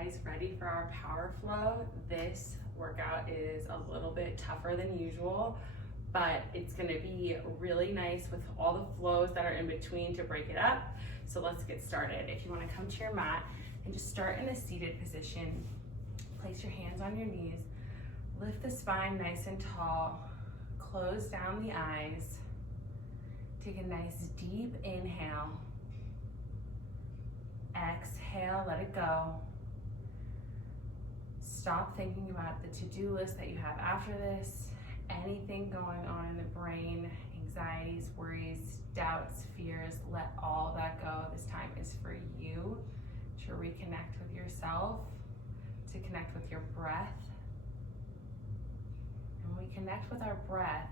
guys ready for our power flow? This workout is a little bit tougher than usual, but it's gonna be really nice with all the flows that are in between to break it up. So let's get started. If you wanna come to your mat and just start in a seated position, place your hands on your knees, lift the spine nice and tall, close down the eyes, take a nice deep inhale, exhale, let it go. Stop thinking about the to-do list that you have after this, anything going on in the brain, anxieties, worries, doubts, fears, let all that go. This time is for you to reconnect with yourself, to connect with your breath. And when we connect with our breath,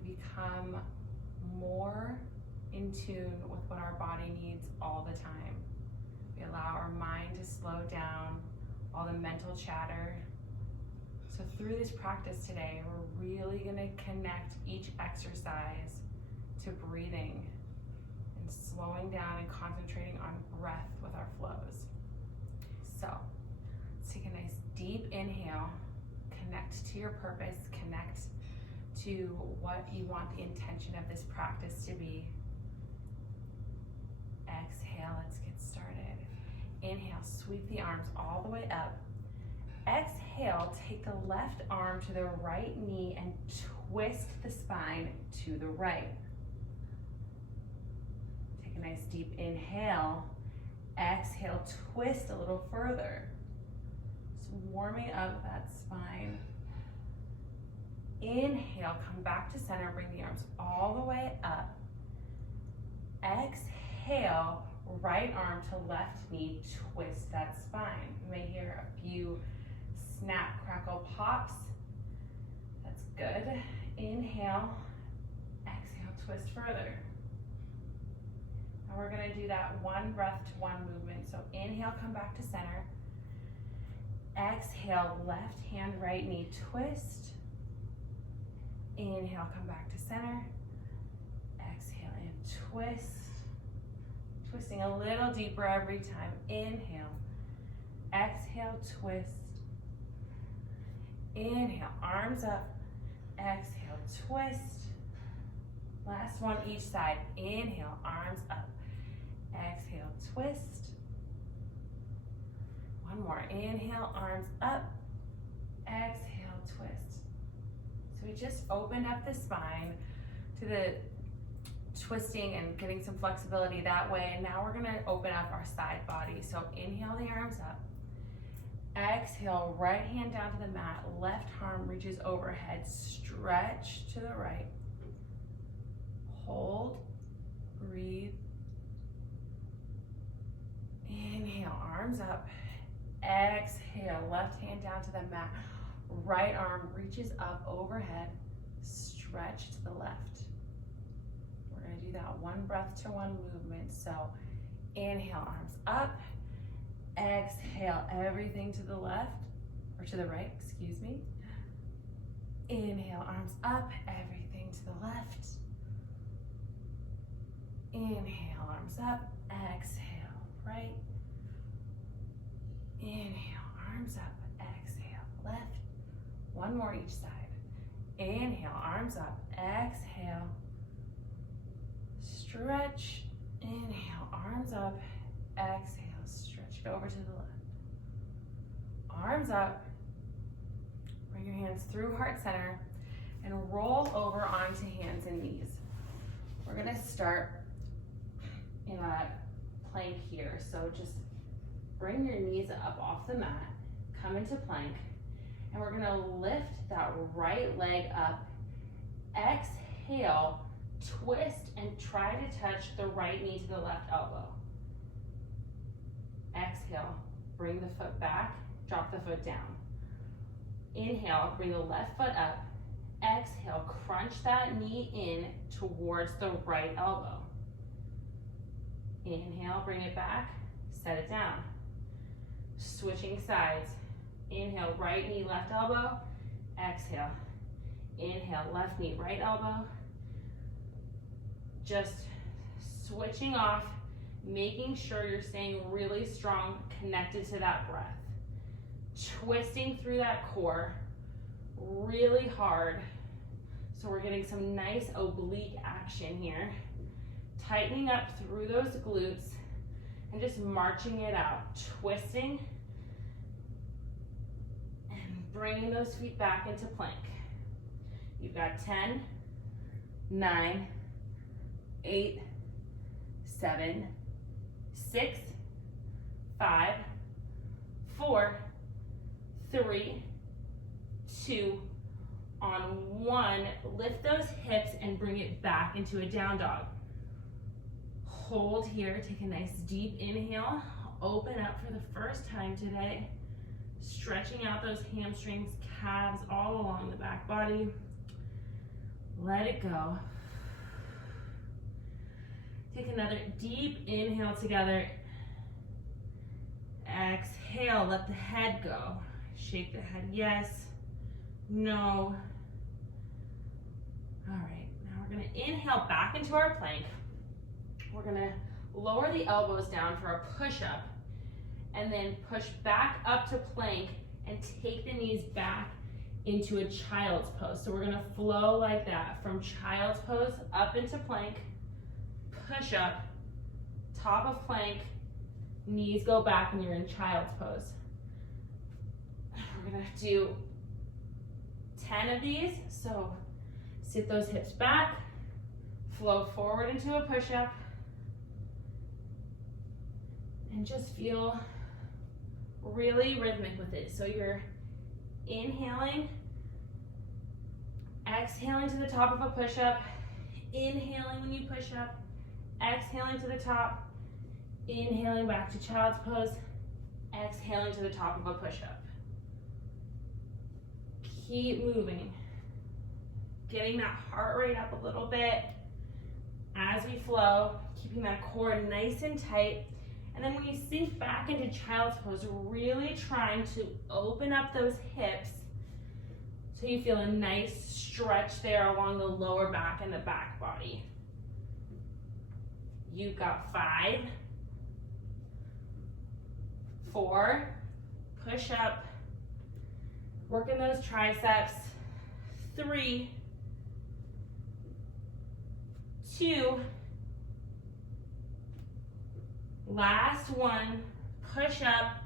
we become more in tune with what our body needs all the time. We allow our mind to slow down, all the mental chatter. So through this practice today, we're really gonna connect each exercise to breathing and slowing down and concentrating on breath with our flows. So let's take a nice deep inhale, connect to your purpose, connect to what you want the intention of this practice to be. Exhale, let's get started. Inhale, sweep the arms all the way up. Exhale, take the left arm to the right knee and twist the spine to the right. Take a nice deep inhale. Exhale, twist a little further. Just warming up that spine. Inhale, come back to center, bring the arms all the way up. Exhale, right arm to left knee, twist that spine. You may hear a few snap, crackle, pops. That's good. Inhale, exhale, twist further. Now we're gonna do that one breath to one movement. So inhale, come back to center. Exhale, left hand, right knee, twist. Inhale, come back to center. Exhale and twist. Twisting a little deeper every time. Inhale, exhale, twist. Inhale, arms up. Exhale, twist. Last one each side. Inhale, arms up. Exhale, twist. One more. Inhale, arms up. Exhale, twist. So we just opened up the spine to the twisting and getting some flexibility that way. And now we're gonna open up our side body. So inhale the arms up. Exhale, right hand down to the mat. Left arm reaches overhead. Stretch to the right. Hold, breathe. Inhale, arms up. Exhale, left hand down to the mat. Right arm reaches up overhead. Stretch to the left. We're gonna do that one breath to one movement. So inhale, arms up. Exhale, everything to the left, or to the right, excuse me. Inhale, arms up, everything to the left. Inhale, arms up, exhale, right. Inhale, arms up, exhale, left. One more each side. Inhale, arms up, exhale. Stretch, inhale, arms up, exhale, stretch it over to the left. Arms up, bring your hands through heart center and roll over onto hands and knees. We're gonna start in a plank here. So just bring your knees up off the mat, come into plank, and we're gonna lift that right leg up. Exhale, twist and try to touch the right knee to the left elbow. Exhale, bring the foot back, drop the foot down. Inhale, bring the left foot up. Exhale, crunch that knee in towards the right elbow. Inhale, bring it back, set it down. Switching sides. Inhale, right knee, left elbow. Exhale. Inhale, left knee, right elbow. Just switching off, making sure you're staying really strong, connected to that breath. Twisting through that core really hard. So we're getting some nice oblique action here. Tightening up through those glutes and just marching it out. Twisting and bringing those feet back into plank. You've got 10, 9, 8, 7, 6, 5, 4, 3, 2, on 1. Lift those hips and bring it back into a down dog. Hold here, take a nice deep inhale. Open up for the first time today. Stretching out those hamstrings, calves all along the back body. Let it go. Take another deep inhale together. Exhale, let the head go. Shake the head, yes, no. All right, now we're gonna inhale back into our plank. We're gonna lower the elbows down for a push-up and then push back up to plank and take the knees back into a child's pose. So we're gonna flow like that from child's pose up into plank, push up, top of plank, knees go back and you're in child's pose. We're gonna do 10 of these. So sit those hips back, flow forward into a push-up, and just feel really rhythmic with it. So you're inhaling, exhaling to the top of a push-up, inhaling when you push up, exhaling to the top, inhaling back to child's pose, exhaling to the top of a push-up. Keep moving. Getting that heart rate up a little bit as we flow, keeping that core nice and tight. And then when you sink back into child's pose, really trying to open up those hips so you feel a nice stretch there along the lower back and the back body. You've got 5, 4, push up, working those triceps, 3, 2, last one, push up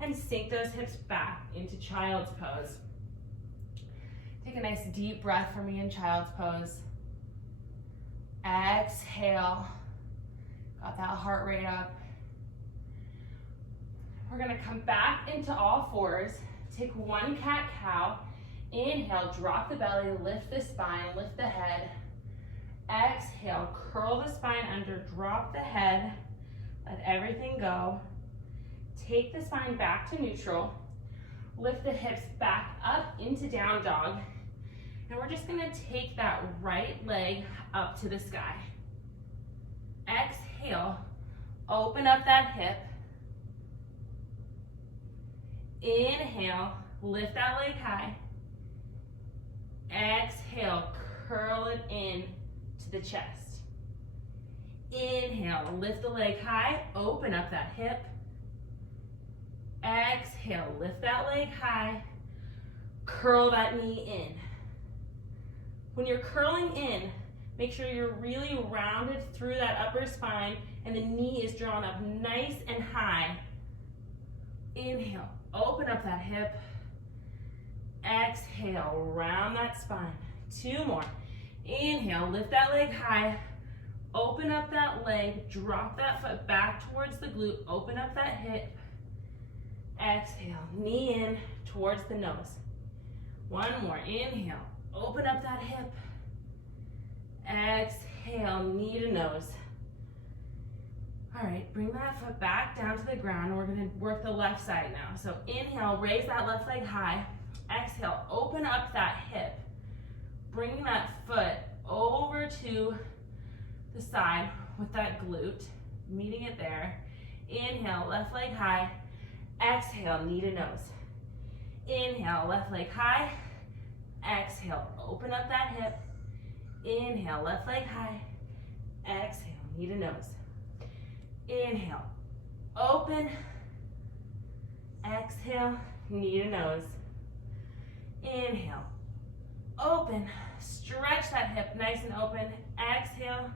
and sink those hips back into child's pose. Take a nice deep breath for me in child's pose. Exhale, got that heart rate up. We're gonna come back into all fours, take one cat-cow, inhale, drop the belly, lift the spine, lift the head. Exhale, curl the spine under, drop the head, let everything go. Take the spine back to neutral. Lift the hips back up into down dog. And we're just gonna take that right leg up to the sky. Exhale, open up that hip. Inhale, lift that leg high. Exhale, curl it in to the chest. Inhale, lift the leg high, open up that hip. Exhale, lift that leg high, curl that knee in. When you're curling in, make sure you're really rounded through that upper spine and the knee is drawn up nice and high. Inhale, open up that hip. Exhale, round that spine. 2 more. Inhale, lift that leg high. Open up that leg, drop that foot back towards the glute, open up that hip. Exhale, knee in towards the nose. 1 more, inhale, open up that hip. Exhale, knee to nose. All right, bring that foot back down to the ground. We're gonna work the left side now. So inhale, raise that left leg high. Exhale, open up that hip. Bring that foot over to the side with that glute, meeting it there. Inhale, left leg high. Exhale, knee to nose. Inhale, left leg high. Exhale, open up that hip. Inhale, left leg high. Exhale, knee to nose. Inhale, open. Exhale, knee to nose. Inhale, open, stretch that hip nice and open. Exhale,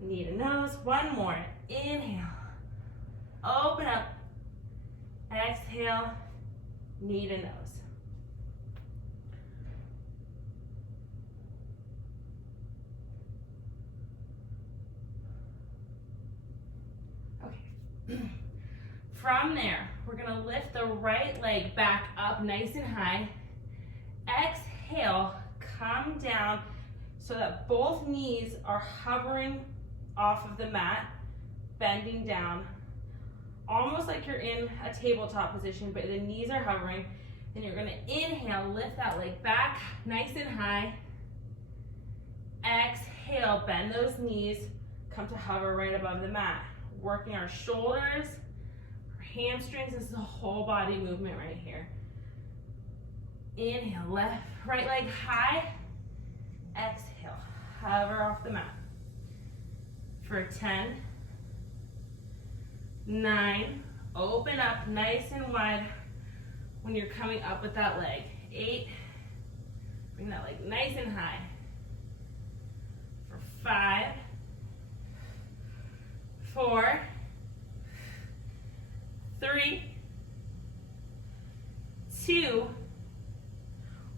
knee to nose. One more. Inhale, open up. Exhale, knee to nose. Okay. From there, we're gonna lift the right leg back up nice and high. Exhale, come down so that both knees are hovering off of the mat, bending down, almost like you're in a tabletop position, but the knees are hovering. Then you're gonna inhale, lift that leg back nice and high. Exhale, bend those knees, come to hover right above the mat. Working our shoulders, our hamstrings. This is a whole body movement right here. Inhale, left, right leg high. Exhale, hover off the mat. For 10, 9, open up nice and wide when you're coming up with that leg. 8, bring that leg nice and high. For 5, 4, 3, 2,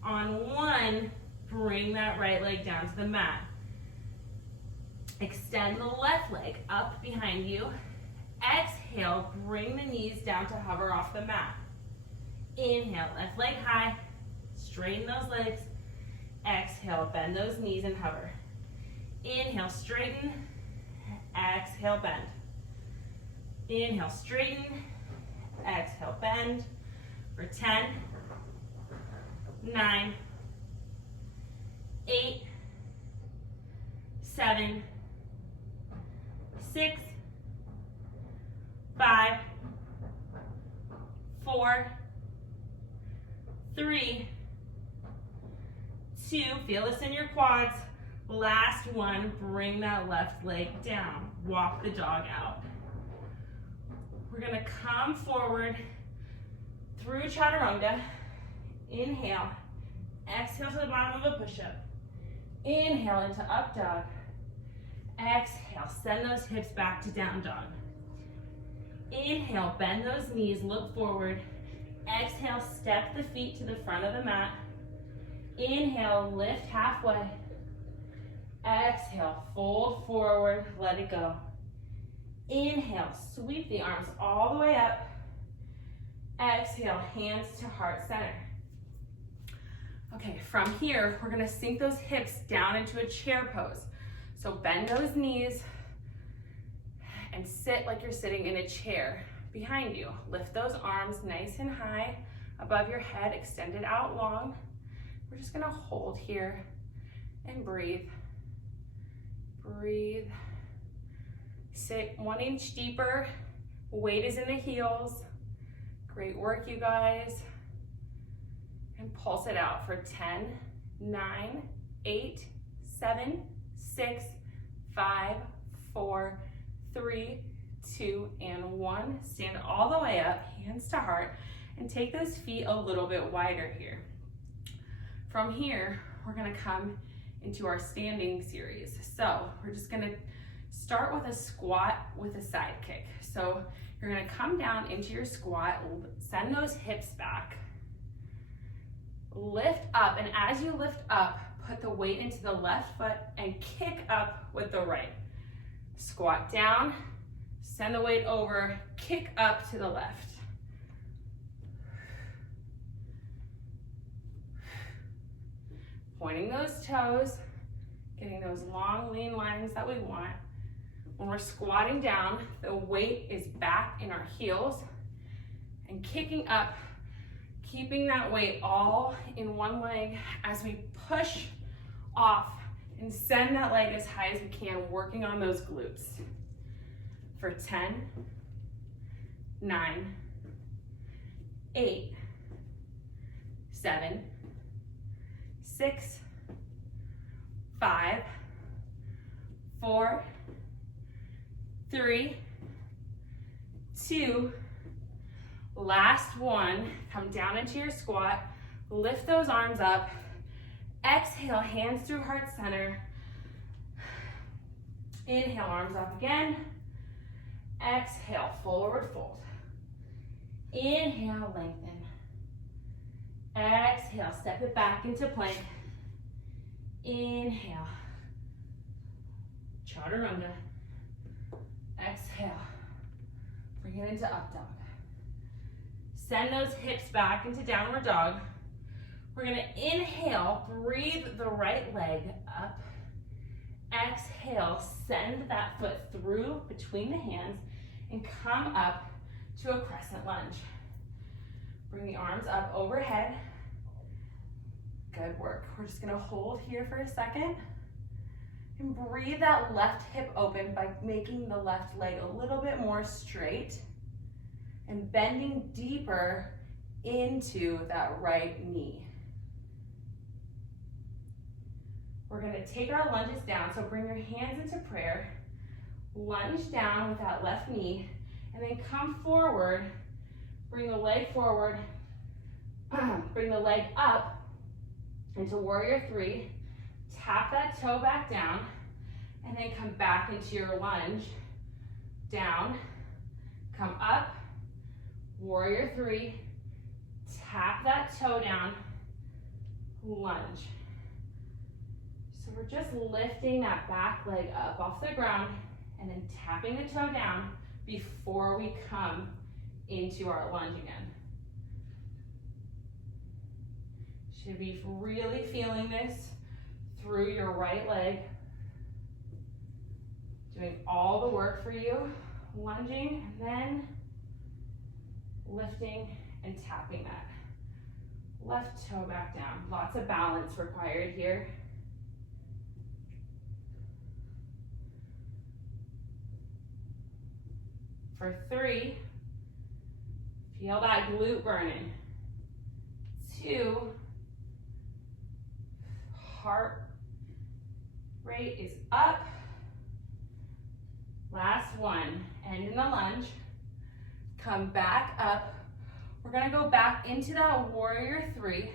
on 1, bring that right leg down to the mat. Extend the left leg up behind you. Exhale, bring the knees down to hover off the mat. Inhale, left leg high, straighten those legs. Exhale, bend those knees and hover. Inhale, straighten. Exhale, bend. Inhale, straighten. Exhale, bend. For 10, 9, 8, 7, 6, 5, 4, 3, 2, feel this in your quads. Last one, bring that left leg down. Walk the dog out. We're gonna come forward through chaturanga. Inhale, exhale to the bottom of a push-up. Inhale into up dog. Exhale, send those hips back to down dog. Inhale, bend those knees, look forward. Exhale, step the feet to the front of the mat. Inhale, lift halfway. Exhale, fold forward, let it go. Inhale, sweep the arms all the way up. Exhale, hands to heart center. Okay, from here, we're gonna sink those hips down into a chair pose. So bend those knees and sit like you're sitting in a chair behind you. Lift those arms nice and high above your head, extend it out long. We're just gonna hold here and breathe. Breathe. Sit 1 inch deeper. Weight is in the heels. Great work, you guys. And pulse it out for 10, 9, 8, 7, 6, 5, 4, 3, 2, and 1. Stand all the way up, hands to heart, and take those feet a little bit wider here. From here, we're gonna come into our standing series. So we're just gonna start with a squat with a side kick. So you're gonna come down into your squat, send those hips back, lift up, and as you lift up, put the weight into the left foot and kick up with the right. Squat down, send the weight over, kick up to the left. Pointing those toes, getting those long, lean lines that we want. When we're squatting down, the weight is back in our heels and kicking up, keeping that weight all in one leg as we push off and send that leg as high as we can, working on those glutes. For 10, 9, 8, 7, 6, 5, 4, 3, 2, Last one, come down into your squat, lift those arms up, exhale, hands through heart center. Inhale, arms up again. Exhale, forward fold. Inhale, lengthen. Exhale, step it back into plank. Inhale, chaturanga. Exhale, bring it into up dog. Send those hips back into downward dog. We're gonna inhale, breathe the right leg up. Exhale, send that foot through between the hands and come up to a crescent lunge. Bring the arms up overhead. Good work. We're just gonna hold here for a second and breathe that left hip open by making the left leg a little bit more straight and bending deeper into that right knee. We're gonna take our lunges down, so bring your hands into prayer, lunge down with that left knee, and then come forward, bring the leg forward, bring the leg up into warrior three, tap that toe back down, and then come back into your lunge, down, come up, warrior three, tap that toe down, lunge. So we're just lifting that back leg up off the ground and then tapping the toe down before we come into our lunge again. Should be really feeling this through your right leg. Doing all the work for you, lunging and then lifting and tapping that left toe back down. Lots of balance required here. For 3, feel that glute burning. 2, heart rate is up. Last one, end in the lunge. Come back up. We're gonna go back into that warrior three.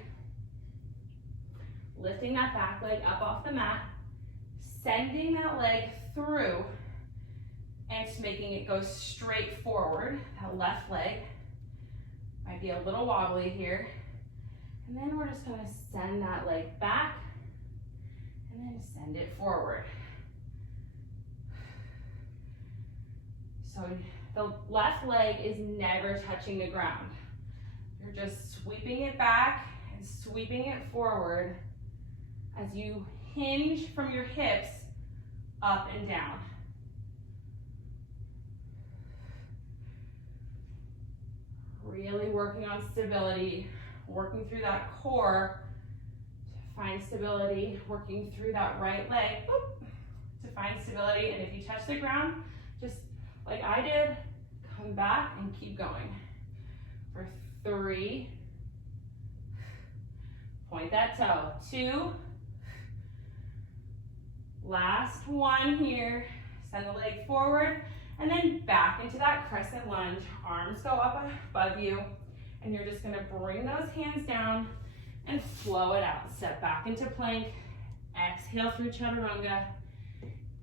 Lifting that back leg up off the mat. Sending that leg through and just making it go straight forward. That left leg might be a little wobbly here. And then we're just gonna send that leg back and then send it forward. So the left leg is never touching the ground. You're just sweeping it back and sweeping it forward as you hinge from your hips up and down. Really working on stability, working through that core to find stability, working through that right leg to find stability. And if you touch the ground, just like I did, come back and keep going. For 3, point that toe. 2, last one here. Send the leg forward and then back into that crescent lunge. Arms go up above you and you're just gonna bring those hands down and flow it out. Step back into plank. Exhale through chaturanga.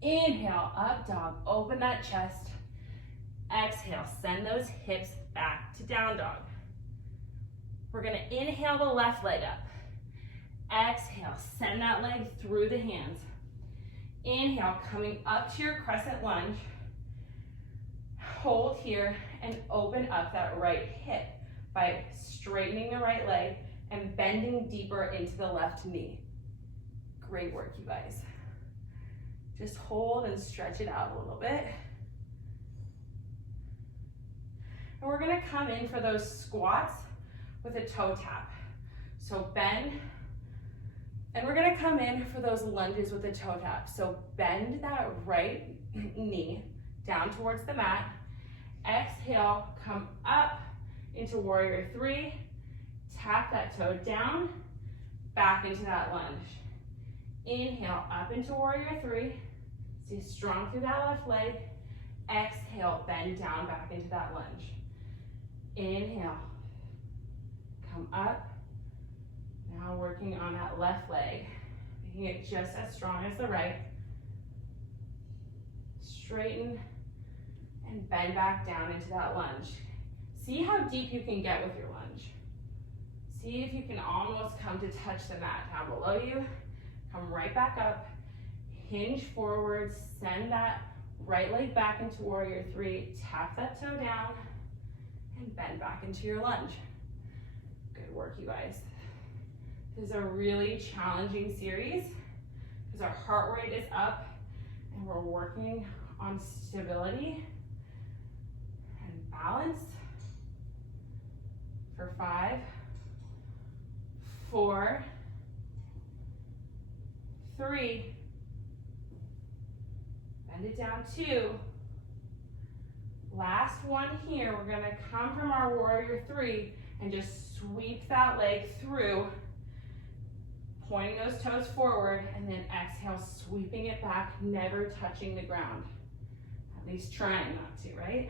Inhale, up dog, open that chest. Exhale, send those hips back to down dog. We're gonna inhale the left leg up. Exhale, send that leg through the hands. Inhale, coming up to your crescent lunge. Hold here and open up that right hip by straightening the right leg and bending deeper into the left knee. Great work, you guys. Just hold and stretch it out a little bit. And we're gonna come in for those squats with a toe tap. So bend, and we're gonna come in for those lunges with a toe tap. So bend that right knee down towards the mat. Exhale, come up into warrior three. Tap that toe down, back into that lunge. Inhale, up into warrior three. Stay strong through that left leg. Exhale, bend down back into that lunge. Inhale. Come up. Now working on that left leg. Making it just as strong as the right. Straighten and bend back down into that lunge. See how deep you can get with your lunge. See if you can almost come to touch the mat. Now below you, come right back up. Hinge forward, send that right leg back into warrior three. Tap that toe down and bend back into your lunge. Good work, you guys. This is a really challenging series because our heart rate is up and we're working on stability and balance. For 5, 4, 3, bend it down, 2. Last one here, we're gonna come from our warrior three and just sweep that leg through, pointing those toes forward, and then exhale, sweeping it back, never touching the ground. At least trying not to, right?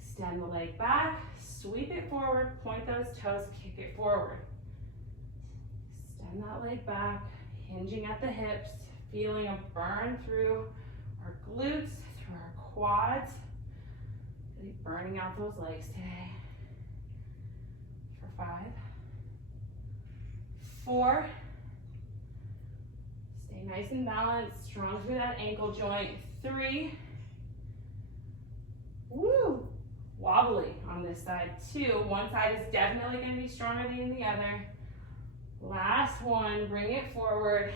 Extend the leg back, sweep it forward, point those toes, kick it forward. Extend that leg back, hinging at the hips, feeling a burn through our glutes, through our quads. Really burning out those legs today. For 5, 4, stay nice and balanced, strong through that ankle joint. 3, woo, wobbly on this side. 2, one side is definitely going to be stronger than the other. Last one, bring it forward.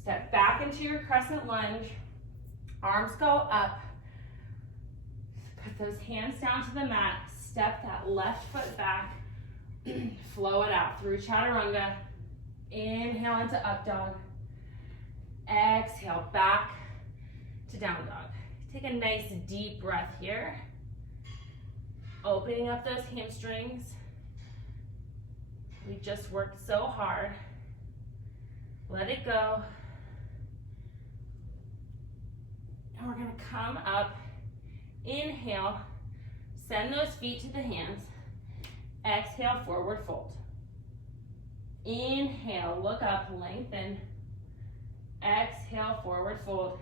Step back into your crescent lunge. Arms go up. Put those hands down to the mat. Step that left foot back. Flow it out through chaturanga. Inhale into up dog. Exhale back to down dog. Take a nice deep breath here. Opening up those hamstrings. We just worked so hard. Let it go. And we're gonna come up. Inhale, send those feet to the hands. Exhale, forward fold. Inhale, look up, lengthen. Exhale, forward fold.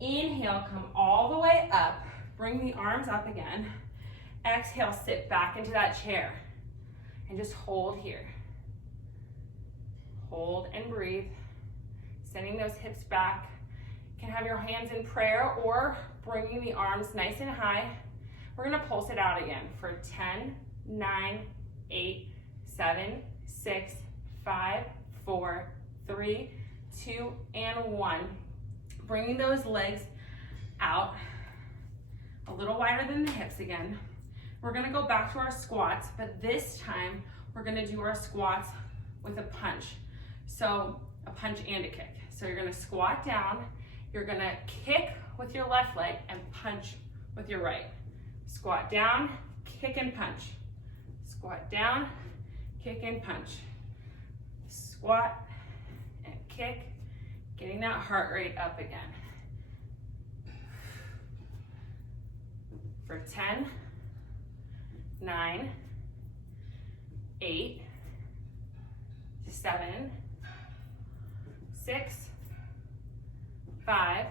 Inhale, come all the way up. Bring the arms up again. Exhale, sit back into that chair. And just hold here. Hold and breathe. Sending those hips back. You can have your hands in prayer or bringing the arms nice and high. We're gonna pulse it out again for 10, 9, 8, 7, 6, 5, 4, 3, 2, and 1. Bringing those legs out a little wider than the hips again. We're gonna go back to our squats, but this time we're gonna do our squats with a punch. So a punch and a kick. So you're gonna squat down, you're gonna kick with your left leg and punch with your right. Squat down, kick and punch. Squat down, kick and punch. Squat and kick, getting that heart rate up again. For 10, 9, 8, 7, 6, 5,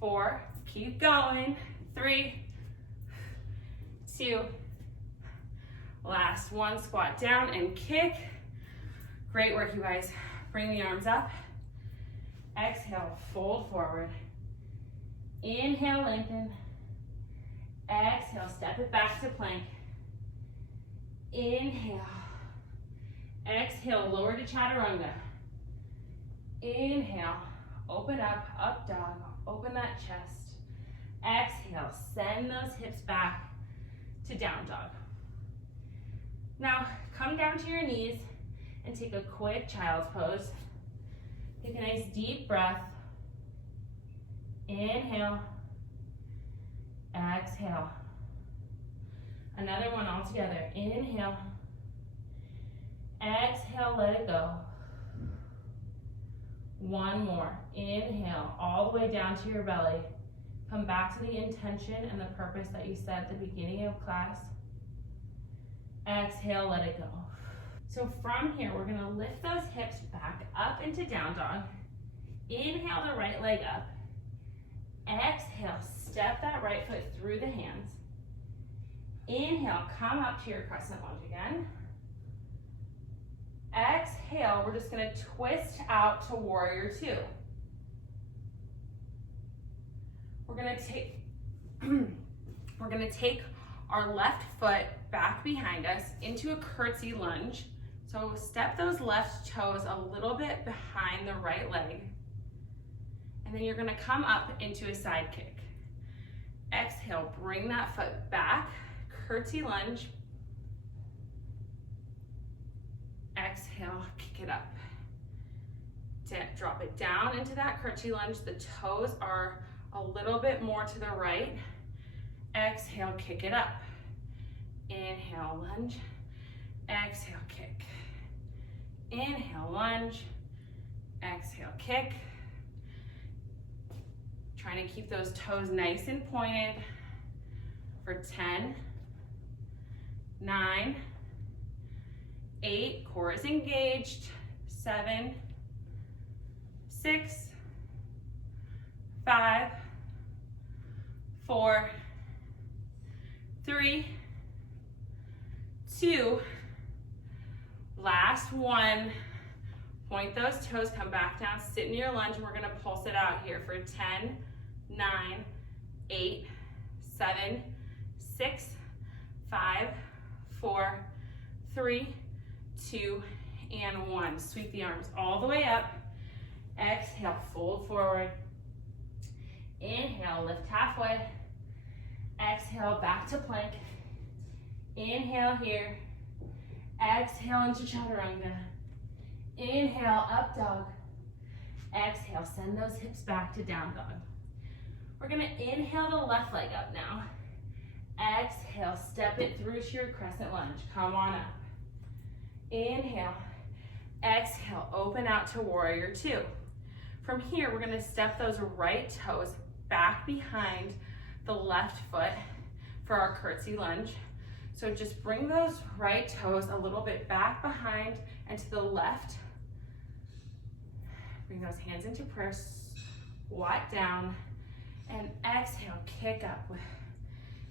4, keep going, 3, 2, last one, squat down and kick. Great work, you guys. Bring the arms up. Exhale, fold forward. Inhale, lengthen. Exhale, step it back to plank. Inhale. Exhale, lower to chaturanga. Inhale, open up dog, open that chest. Exhale, send those hips back to down dog. Now, come down to your knees and take a quick child's pose. Take a nice deep breath. Inhale. Exhale. Another one all together. Inhale. Exhale, let it go. One more. Inhale, all the way down to your belly. Come back to the intention and the purpose that you set at the beginning of class. Exhale, let it go. So from here, we're gonna lift those hips back up into down dog. Inhale the right leg up. Exhale, step that right foot through the hands. Inhale, come up to your crescent lunge again. Exhale, we're just gonna twist out to warrior two. We're gonna take our left foot back behind us into a curtsy lunge. So step those left toes a little bit behind the right leg. And then you're gonna come up into a side kick. Exhale, bring that foot back, curtsy lunge. Exhale, kick it up. Drop it down into that curtsy lunge. The toes are a little bit more to the right. Exhale, kick it up. Inhale, lunge. Exhale, kick. Inhale, lunge. Exhale, kick. Trying to keep those toes nice and pointed for 10, 9, 8, core is engaged, 7, 6, 5, 4, 3, 2, last one. Point those toes, come back down, sit in your lunge, and we're gonna pulse it out here for 10, 9, 8, 7, 6, 5, 4, 3, 2, and 1. Sweep the arms all the way up. Exhale, fold forward. Inhale, lift halfway. Exhale, back to plank. Inhale here. Exhale into chaturanga. Inhale, up dog. Exhale, send those hips back to down dog. We're gonna inhale the left leg up now. Exhale, step it through to your crescent lunge. Come on up. Inhale. Exhale, open out to warrior two. From here, we're gonna step those right toes back behind the left foot for our curtsy lunge. So just bring those right toes a little bit back behind and to the left. Bring those hands into prayer, squat down, and exhale, kick up.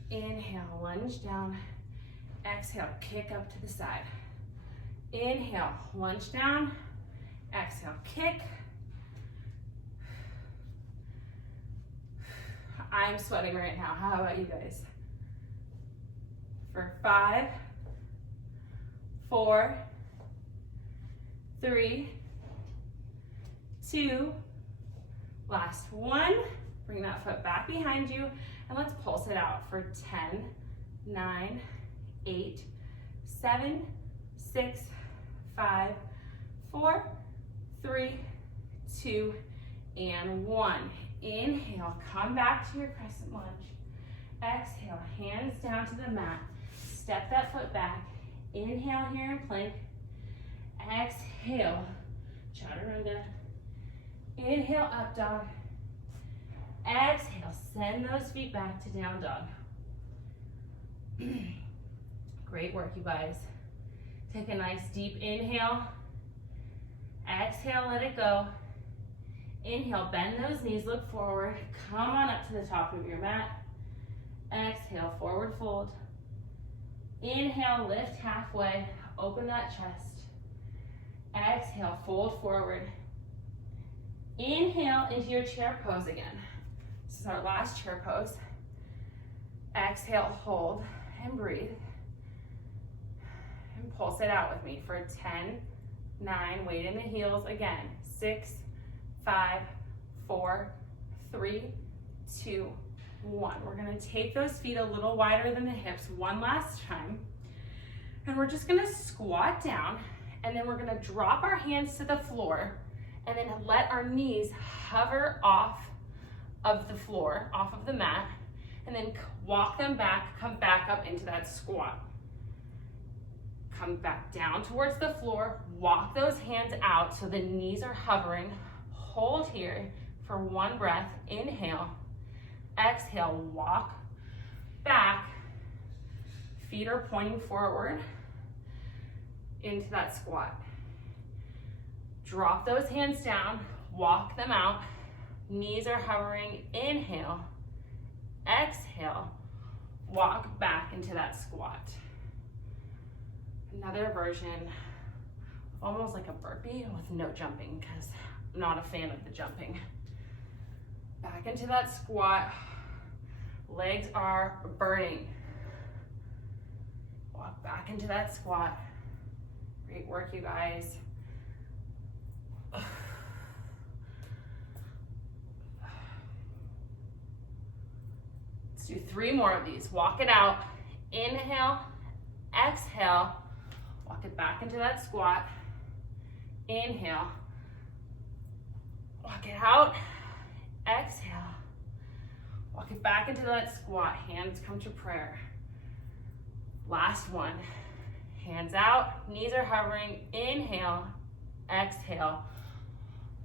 Inhale, lunge down. Exhale, kick up to the side. Inhale, lunge down. Exhale, kick. I'm sweating right now. How about you guys? For 5, 4, 3, 2, last one. Bring that foot back behind you and let's pulse it out for 10, 9, 8, 7, 6, 5, 4, 3, 2, and 1. Inhale, come back to your crescent lunge. Exhale, hands down to the mat. Step that foot back. Inhale here in plank. Exhale, chaturanga. Inhale, up dog. Exhale, send those feet back to down dog. Great work, you guys. Take a nice deep inhale. Exhale, let it go. Inhale, bend those knees, look forward. Come on up to the top of your mat. Exhale, forward fold. Inhale, lift halfway, open that chest. Exhale, fold forward. Inhale into your chair pose again. This is our last chair pose. Exhale, hold, and breathe. And pulse it out with me for 10, 9, weight in the heels again. 6, 5, 4, 3, 2, 1. We're gonna take those feet a little wider than the hips one last time. And we're just gonna squat down and then we're gonna drop our hands to the floor and then let our knees hover off of the floor, off of the mat, and then walk them back, come back up into that squat. Come back down towards the floor, walk those hands out so the knees are hovering. Hold here for one breath. Inhale. Exhale, walk back. Feet are pointing forward into that squat. Drop those hands down, walk them out. Knees are hovering. Inhale, exhale, walk back into that squat. Another version, almost like a burpee with no jumping, because I'm not a fan of the jumping. Back into that squat. Legs are burning. Walk back into that squat. Great work, you guys. Let's do 3 more of these. Walk it out. Inhale, exhale. Walk it back into that squat. Inhale. Walk it out. Exhale. Walk it back into that squat. Hands come to prayer. Last one. Hands out. Knees are hovering. Inhale. Exhale.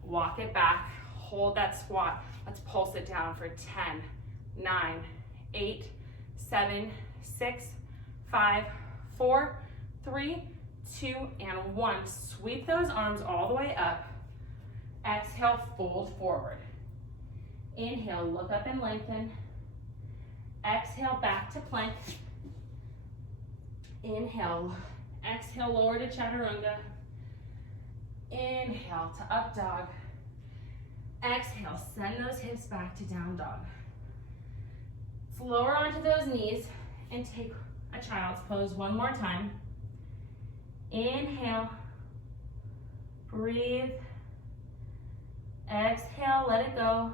Walk it back. Hold that squat. Let's pulse it down for 10, 9, 8, 7, 6, 5, 4, 3, 2, and 1. Sweep those arms all the way up. Exhale, fold forward. Inhale, look up and lengthen. Exhale, back to plank. Inhale, exhale, lower to chaturanga. Inhale to up dog. Exhale, send those hips back to down dog. Let's lower onto those knees and take a child's pose one more time. Inhale, breathe. Exhale, let it go.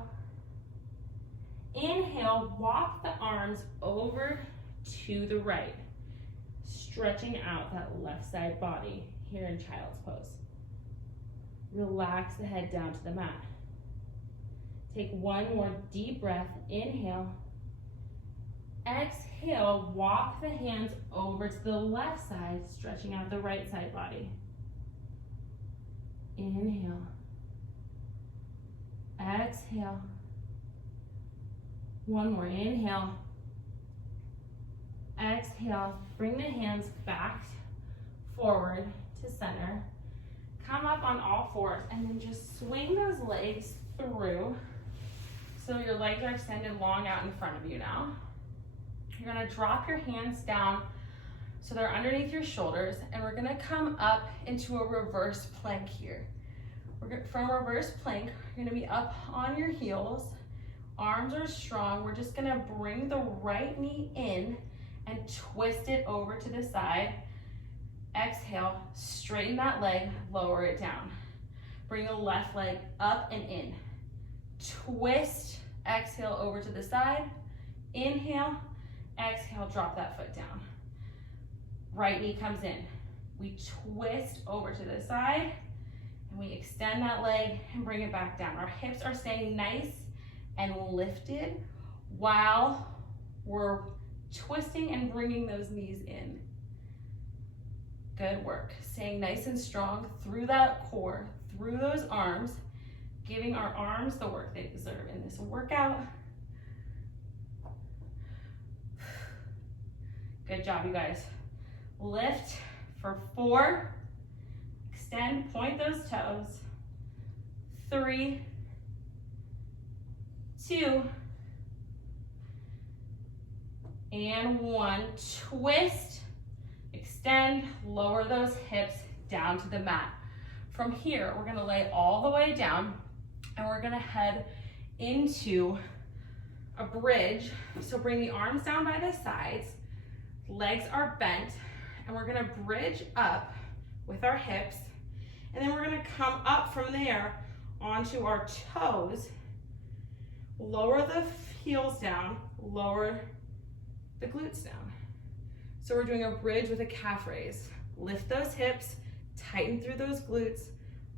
Inhale, walk the arms over to the right, stretching out that left side body here in child's pose. Relax the head down to the mat. Take one more deep breath. Inhale. Exhale, walk the hands over to the left side, stretching out the right side body. Inhale. Exhale. One more. Inhale. Exhale. Bring the hands back forward to center. Come up on all fours and then just swing those legs through. So your legs are extended long out in front of you now. You're gonna drop your hands down so they're underneath your shoulders, and we're gonna come up into a reverse plank here. From reverse plank, you're gonna be up on your heels. Arms are strong. We're just gonna bring the right knee in and twist it over to the side. Exhale, straighten that leg, lower it down. Bring the left leg up and in. Twist, exhale over to the side. Inhale, exhale, drop that foot down. Right knee comes in. We twist over to the side and we extend that leg and bring it back down. Our hips are staying nice and lifted while we're twisting and bringing those knees in. Good work. Staying nice and strong through that core, through those arms, giving our arms the work they deserve in this workout. Good job, you guys. Lift for 4. Extend, point those toes. 3, 2, and 1. Twist, extend, lower those hips down to the mat. From here, we're gonna lay all the way down and we're gonna head into a bridge. So bring the arms down by the sides, legs are bent, and we're gonna bridge up with our hips, and then we're gonna come up from there onto our toes, lower the heels down, lower the glutes down. So we're doing a bridge with a calf raise. Lift those hips, tighten through those glutes,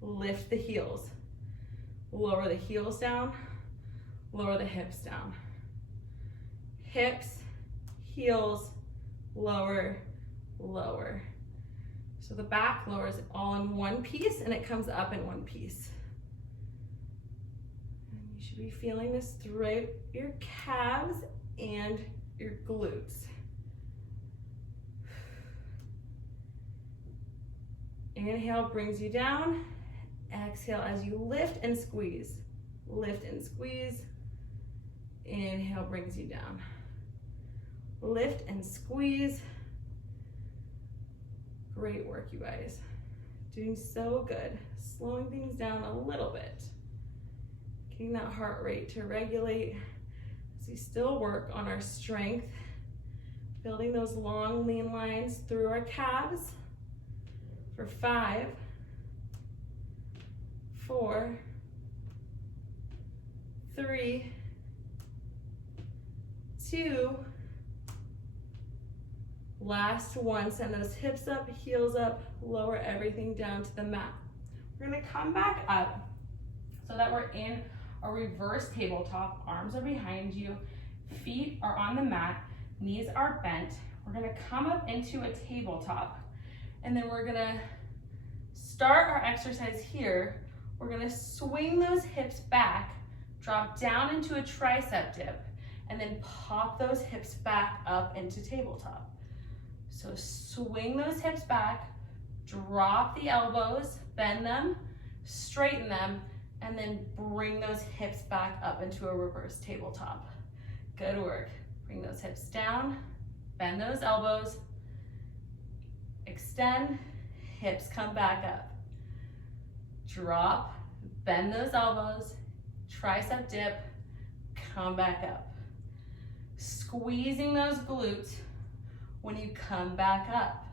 lift the heels. Lower the heels down, lower the hips down. Hips, heels, lower, lower. So the back lowers all in one piece and it comes up in one piece. And you should Should be feeling this through your calves and your glutes. Inhale brings you down. Exhale as you lift and squeeze. Lift and squeeze. Inhale brings you down. Lift and squeeze. Great work, you guys. Doing so good. Slowing things down a little bit. Getting that heart rate to regulate as we still work on our strength. Building those long, lean lines through our calves. For 5, 4, 3, 2, last one. Send those hips up, heels up, lower everything down to the mat. We're gonna come back up so that we're in a reverse tabletop. Arms are behind you, feet are on the mat, knees are bent. We're gonna come up into a tabletop, and then we're gonna start our exercise here. We're gonna swing those hips back, drop down into a tricep dip, and then pop those hips back up into tabletop. So swing those hips back, drop the elbows, bend them, straighten them, and then bring those hips back up into a reverse tabletop. Good work. Bring those hips down, bend those elbows, extend, hips come back up. Drop, bend those elbows, tricep dip, come back up. Squeezing those glutes when you come back up.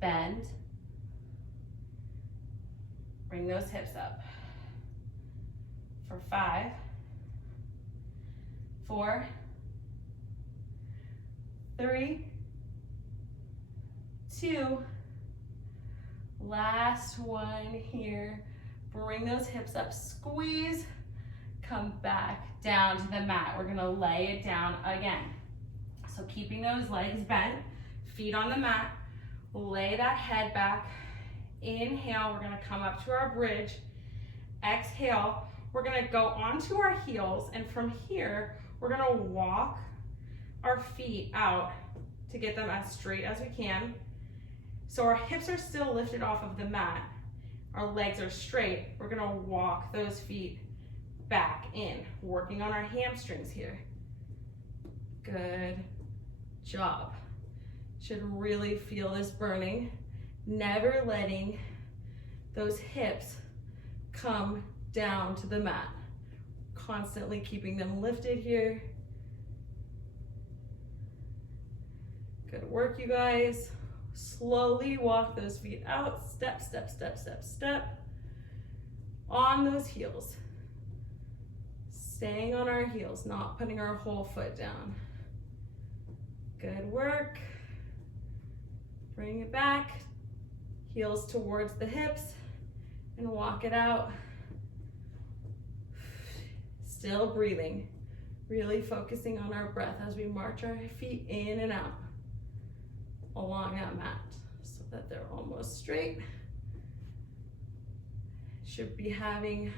Bend, bring those hips up. For 5, 4, 3, 2, last one here. Bring those hips up, squeeze, come back down to the mat. We're gonna lay it down again. So keeping those legs bent, feet on the mat, lay that head back. Inhale, we're gonna come up to our bridge. Exhale, we're gonna go onto our heels, and from here, we're gonna walk our feet out to get them as straight as we can. So our hips are still lifted off of the mat. Our legs are straight. We're gonna walk those feet back in, working on our hamstrings here. Good job. Should really feel this burning. Never letting those hips come down to the mat. Constantly keeping them lifted here. Good work, you guys. Slowly walk those feet out. Step, step, step, step, step. On those heels. Staying on our heels, not putting our whole foot down. Good work. Bring it back. Heels towards the hips and walk it out. Still breathing. Really focusing on our breath as we march our feet in and out along that mat so that they're almost straight. Should be having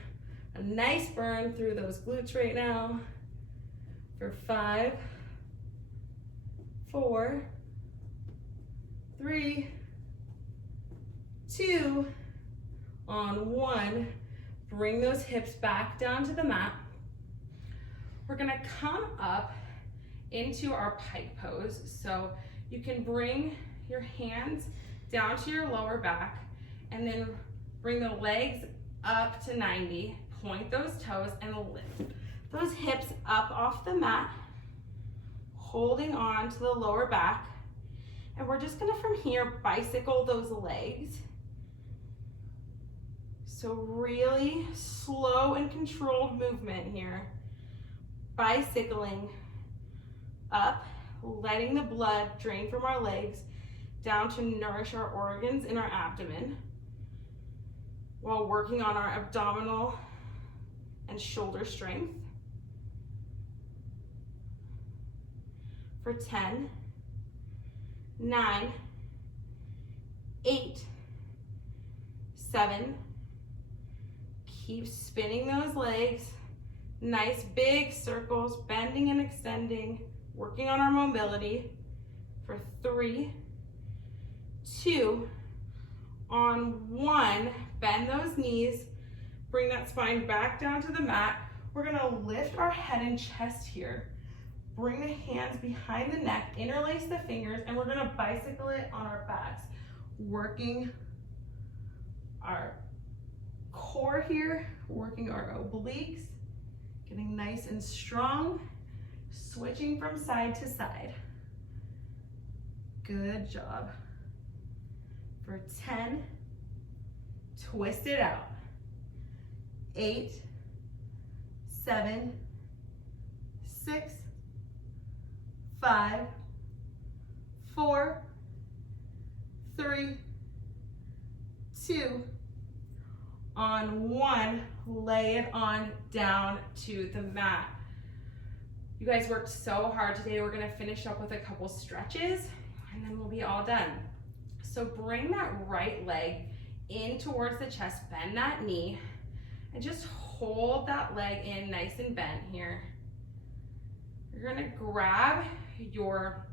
a nice burn through those glutes right now. For 5, 4, 3, 2, on 1. Bring those hips back down to the mat. We're gonna come up into our pike pose. So you can bring your hands down to your lower back and then bring the legs up to 90. Point those toes and lift those hips up off the mat, holding on to the lower back. And we're just gonna, from here, bicycle those legs. So really slow and controlled movement here. Bicycling up, letting the blood drain from our legs down to nourish our organs in our abdomen while working on our abdominal and shoulder strength. For 10, 9, 8, 7, Keep spinning those legs. Nice big circles, bending and extending, working on our mobility for 3, 2, on 1, bend those knees, bring that spine back down to the mat. We're gonna lift our head and chest here. Bring the hands behind the neck, interlace the fingers, and we're gonna bicycle it on our backs, working our core here, working our obliques, getting nice and strong, switching from side to side. Good job. For 10, twist it out. 8, 7, 6, 5, 4, 3, 2, on 1, lay it on down to the mat. You guys worked so hard today. We're gonna finish up with a couple stretches and then we'll be all done. So bring that right leg in towards the chest, bend that knee, and just hold that leg in nice and bent here. You're gonna grab your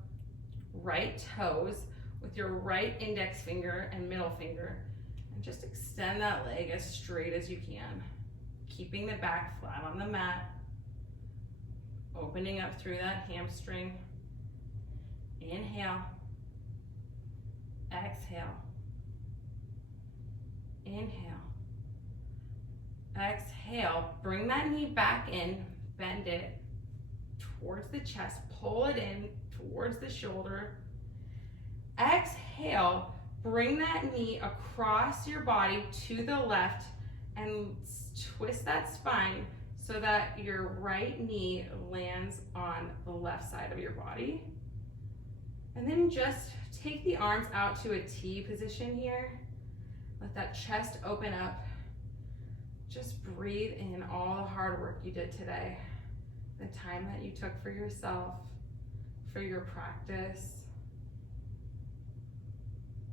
right toes with your right index finger and middle finger, and just extend that leg as straight as you can, keeping the back flat on the mat, opening up through that hamstring. Inhale, exhale, inhale, exhale. Bring that knee back in, bend it towards the chest, pull it in towards the shoulder. Exhale, bring that knee across your body to the left and twist that spine so that your right knee lands on the left side of your body. And then just take the arms out to a T position here. Let that chest open up. Just breathe in all the hard work you did today, the time that you took for yourself, for your practice,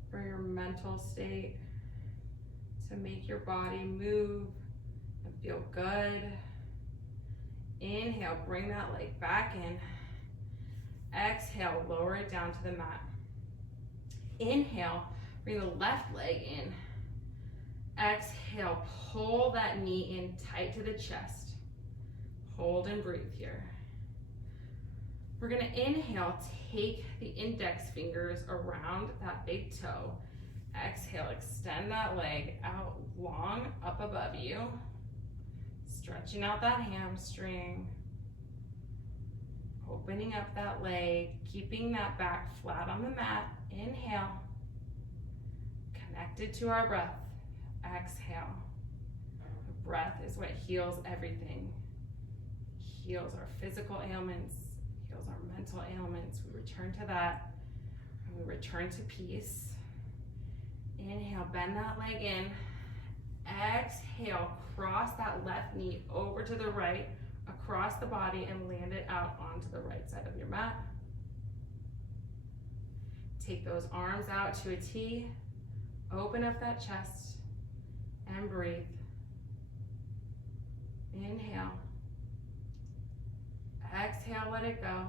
for your mental state, to make your body move and feel good. Inhale, bring that leg back in. Exhale, lower it down to the mat. Inhale, bring the left leg in. Exhale, pull that knee in tight to the chest. Hold and breathe here. We're gonna inhale, take the index fingers around that big toe. Exhale, extend that leg out long up above you. Stretching out that hamstring. Opening up that leg, keeping that back flat on the mat. Inhale. Connected to our breath. Exhale. The breath is what heals everything. Heals our physical ailments, heals our mental ailments. We return to that, and we return to peace. Inhale, bend that leg in. Exhale, cross that left knee over to the right, across the body, and land it out onto the right side of your mat. Take those arms out to a T. Open up that chest and breathe. Inhale. Exhale, let it go.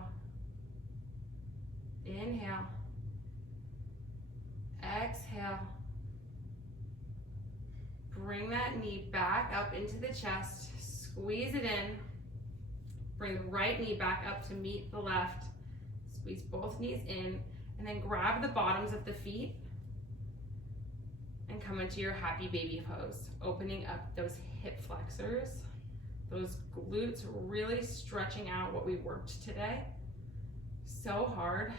Inhale. Exhale. Bring that knee back up into the chest. Squeeze it in. Bring the right knee back up to meet the left. Squeeze both knees in, and then grab the bottoms of the feet and come into your happy baby pose, opening up those hip flexors, those glutes, really stretching out what we worked today so hard.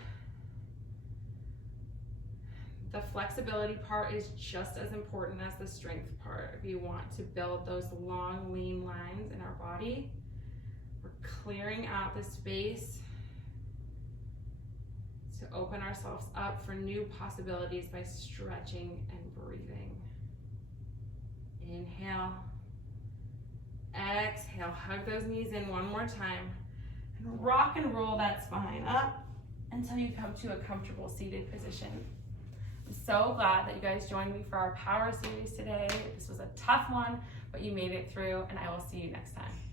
The flexibility part is just as important as the strength part. If you want to build those long, lean lines in our body, we're clearing out the space to open ourselves up for new possibilities by stretching and breathing. Inhale. Exhale, hug those knees in one more time. And rock and roll that spine up until you come to a comfortable seated position. I'm so glad that you guys joined me for our power series today. This was a tough one, but you made it through, and I will see you next time.